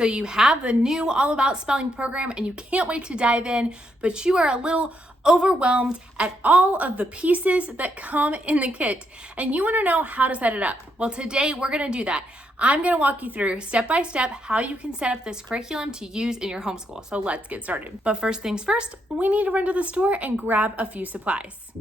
So you have the new All About Spelling program and you can't wait to dive in, but you are a little overwhelmed at all of the pieces that come in the kit and you want to know how to set it up. Well, today we're going to do that. I'm going to walk you through step by step how you can set up this curriculum to use in your homeschool. So let's get started. But first things first, we need to run to the store and grab a few supplies.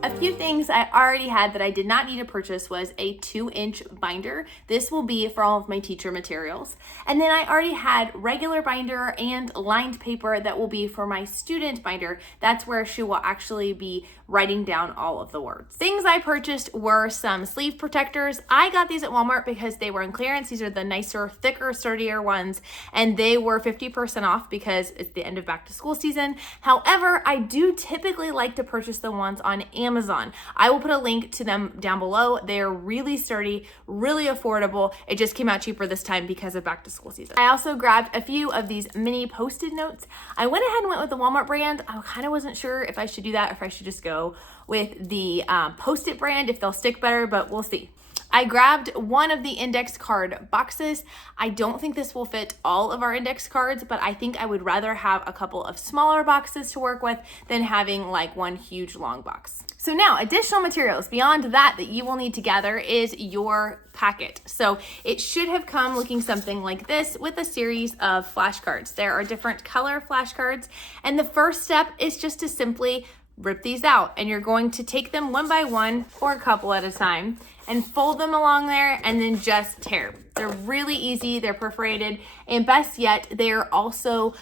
A few things I already had that I did not need to purchase was a 2-inch binder. This will be for all of my teacher materials. And then I already had regular binder and lined paper that will be for my student binder. That's where she will actually be writing down all of the words. Things I purchased were some sleeve protectors. I got these at Walmart because they were in clearance. These are the nicer, thicker, sturdier ones, and they were 50% off because it's the end of back to school season. However, I do typically like to purchase the ones on Amazon. I will put a link to them down below. They're really sturdy, really affordable. It just came out cheaper this time because of back to school season. I also grabbed a few of these mini Post-it notes. I went ahead and went with the Walmart brand. I kind of wasn't sure if I should do that or if I should just go with the Post-it brand, if they'll stick better, but we'll see. I grabbed one of the index card boxes. I don't think this will fit all of our index cards, but I think I would rather have a couple of smaller boxes to work with than having like one huge long box. So now additional materials beyond that you will need to gather is your packet. So it should have come looking something like this with a series of flashcards. There are different color flashcards, and the first step is just to simply rip these out, and you're going to take them one by one or a couple at a time and fold them along there and then just tear. They're really easy, they're perforated, and best yet, they're also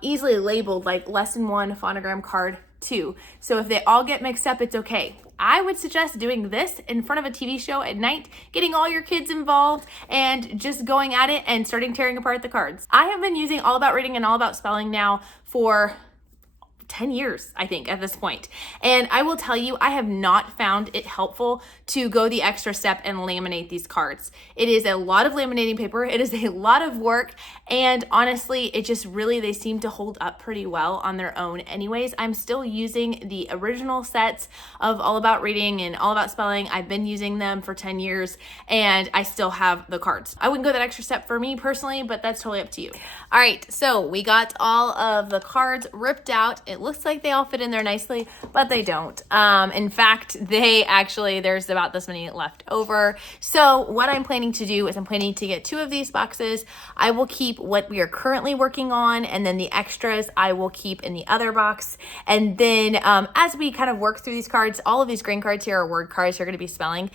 easily labeled like lesson 1 phonogram card 2. So if they all get mixed up, it's okay. I would suggest doing this in front of a TV show at night, getting all your kids involved and just going at it and starting tearing apart the cards. I have been using All About Reading and All About Spelling now for 10 years, I think, at this point. And I will tell you, I have not found it helpful to go the extra step and laminate these cards. It is a lot of laminating paper. It is a lot of work. And honestly, it just really, they seem to hold up pretty well on their own anyways. I'm still using the original sets of All About Reading and All About Spelling. I've been using them for 10 years and I still have the cards. I wouldn't go that extra step for me personally, but that's totally up to you. All right, so we got all of the cards ripped out. It looks like they all fit in there nicely, but they don't. In fact, there's about this many left over. So what I'm planning to do is I'm planning to get 2 of these boxes. I will keep what we are currently working on, and then the extras I will keep in the other box. And then as we kind of work through these cards, all of these green cards here are word cards you're going to be spelling.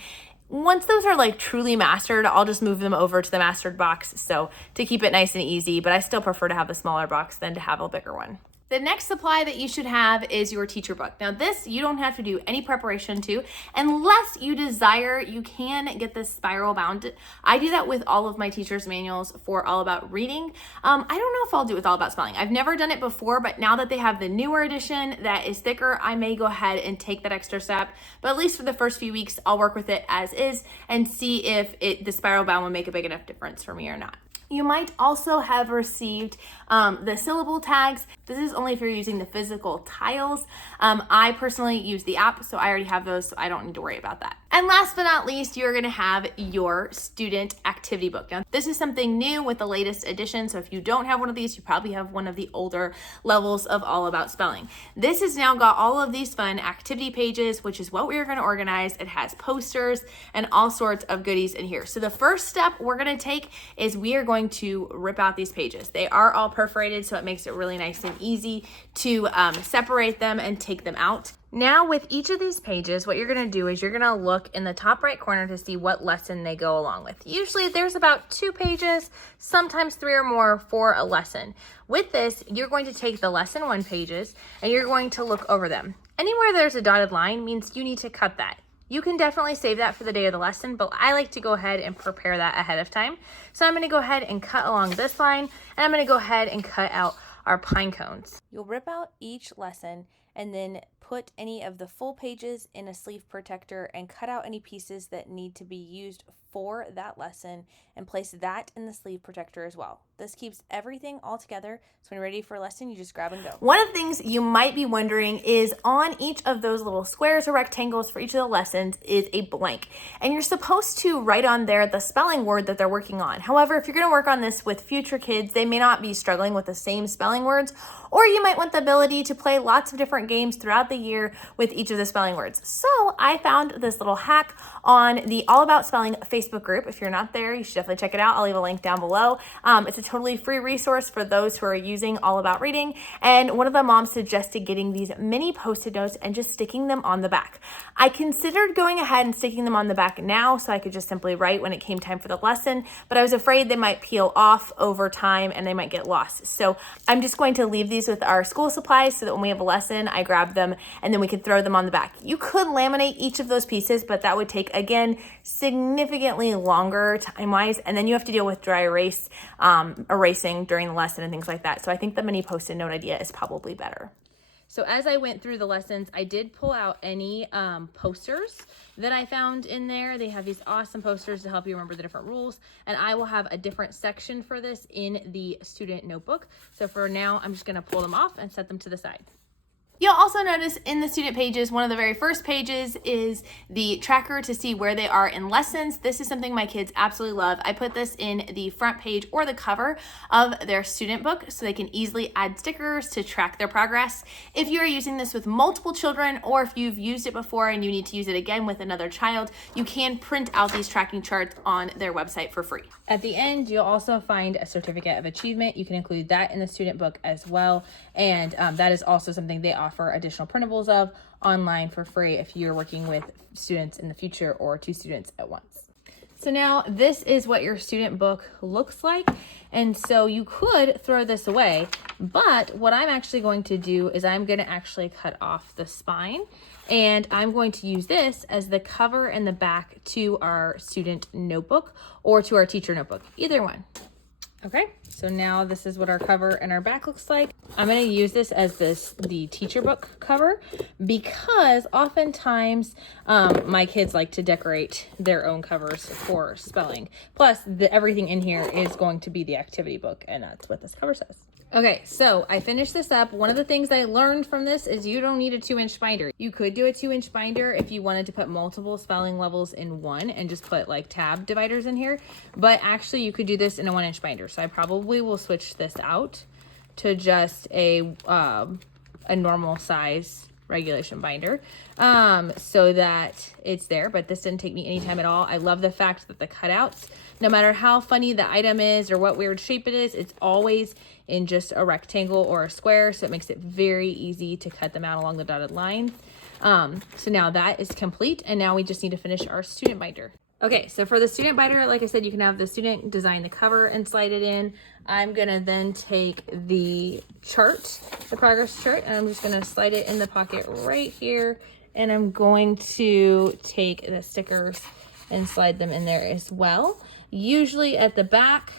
Once those are like truly mastered, I'll just move them over to the mastered box. So to keep it nice and easy, but I still prefer to have the smaller box than to have a bigger one. The next supply that you should have is your teacher book. Now this, you don't have to do any preparation to, unless you desire, you can get this spiral bound. I do that with all of my teacher's manuals for All About Reading. I don't know if I'll do it with All About Spelling. I've never done it before, but now that they have the newer edition that is thicker, I may go ahead and take that extra step. But at least for the first few weeks, I'll work with it as is and see if the spiral bound will make a big enough difference for me or not. You might also have received the syllable tags. This is only if you're using the physical tiles. I personally use the app, so I already have those, so I don't need to worry about that. And last but not least, you're gonna have your student activity book. Now, this is something new with the latest edition, so if you don't have one of these, you probably have one of the older levels of All About Spelling. This has now got all of these fun activity pages, which is what we're gonna organize. It has posters and all sorts of goodies in here. So the first step we're gonna take is we are going to rip out these pages. They are all perforated, so it makes it really nice and easy to separate them and take them out. Now with each of these pages, what you're gonna do is you're gonna look in the top right corner to see what lesson they go along with. Usually there's about 2 pages, sometimes 3 or more for a lesson. With this, you're going to take the lesson 1 pages and you're going to look over them. Anywhere there's a dotted line means you need to cut that. You can definitely save that for the day of the lesson, but I like to go ahead and prepare that ahead of time. So I'm gonna go ahead and cut along this line, and I'm gonna go ahead and cut out our pine cones. You'll rip out each lesson and then put any of the full pages in a sleeve protector and cut out any pieces that need to be used for that lesson and place that in the sleeve protector as well. This keeps everything all together, so when you're ready for a lesson, you just grab and go. One of the things you might be wondering is on each of those little squares or rectangles for each of the lessons is a blank, and you're supposed to write on there the spelling word that they're working on. However, if you're going to work on this with future kids, they may not be struggling with the same spelling words, or you might want the ability to play lots of different games throughout the year with each of the spelling words. So I found this little hack on the All About Spelling Facebook group. If you're not there, you should definitely check it out. I'll leave a link down below. It's a totally free resource for those who are using All About Reading. And one of the moms suggested getting these mini Post-it notes and just sticking them on the back. I considered going ahead and sticking them on the back now so I could just simply write when it came time for the lesson, but I was afraid they might peel off over time and they might get lost. So I'm just going to leave these with our school supplies so that when we have a lesson, I grab them and then we can throw them on the back. You could laminate each of those pieces, but that would take, again, significantly longer time-wise, and then you have to deal with dry erase, erasing during the lesson and things like that. So I think the mini Post-it note idea is probably better. So as I went through the lessons, I did pull out any posters that I found in there. They have these awesome posters to help you remember the different rules, and I will have a different section for this in the student notebook. So for now, I'm just gonna pull them off and set them to the side. You'll also notice in the student pages, one of the very first pages is the tracker to see where they are in lessons. This is something my kids absolutely love. I put this in the front page or the cover of their student book so they can easily add stickers to track their progress. If you are using this with multiple children, or if you've used it before and you need to use it again with another child, you can print out these tracking charts on their website for free. At the end, you'll also find a certificate of achievement. You can include that in the student book as well. And that is also something they offer additional printables of online for free if you're working with students in the future or 2 students at once. So now this is what your student book looks like. And so you could throw this away, but what I'm actually going to do is I'm going to actually cut off the spine, and I'm going to use this as the cover and the back to our student notebook or to our teacher notebook, either one. Okay, so now this is what our cover and our back looks like. I'm going to use this as the teacher book cover because oftentimes my kids like to decorate their own covers for spelling. Plus, everything in here is going to be the activity book, and that's what this cover says. Okay, so I finished this up. One of the things I learned from this is you don't need a 2-inch binder. You could do a 2-inch binder if you wanted to put multiple spelling levels in one and just put like tab dividers in here, but actually you could do this in a 1-inch binder. So I probably will switch this out to just a normal size regulation binder so that it's there, but this didn't take me any time at all. I love the fact that the cutouts, no matter how funny the item is or what weird shape it is, it's always in just a rectangle or a square, so it makes it very easy to cut them out along the dotted line. So now that is complete, and now we just need to finish our student binder. Okay, so for the student binder, like I said, you can have the student design the cover and slide it in. I'm gonna then take the chart, the progress chart, and I'm just gonna slide it in the pocket right here, and I'm going to take the stickers and slide them in there as well. Usually at the back,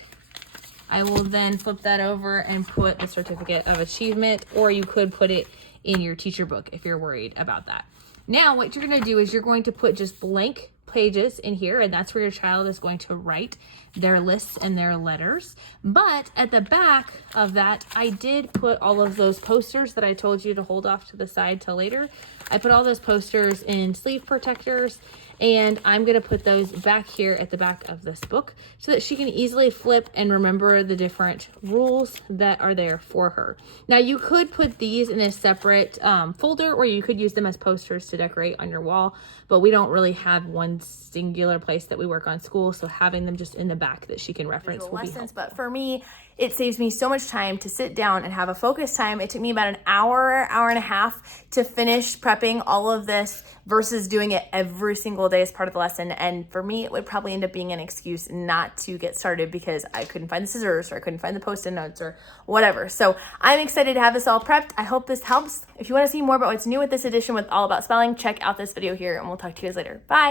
I will then flip that over and put the certificate of achievement, or you could put it in your teacher book if you're worried about that. Now, what you're gonna do is you're going to put just blank pages in here, and that's where your child is going to write their lists and their letters. But at the back of that, I did put all of those posters that I told you to hold off to the side till later. I put all those posters in sleeve protectors, and I'm going to put those back here at the back of this book so that she can easily flip and remember the different rules that are there for her. Now, you could put these in a separate folder, or you could use them as posters to decorate on your wall, but we don't really have one singular place that we work on school, so having them just in the back that she can reference will be helpful. But for me, it saves me so much time to sit down and have a focus time. It took me about an hour, hour and a half to finish prepping all of this versus doing it every single day as part of the lesson. And for me, it would probably end up being an excuse not to get started because I couldn't find the scissors or I couldn't find the Post-it notes or whatever. So I'm excited to have this all prepped. I hope this helps. If you want to see more about what's new with this edition with All About Spelling, check out this video here, and we'll talk to you guys later. Bye.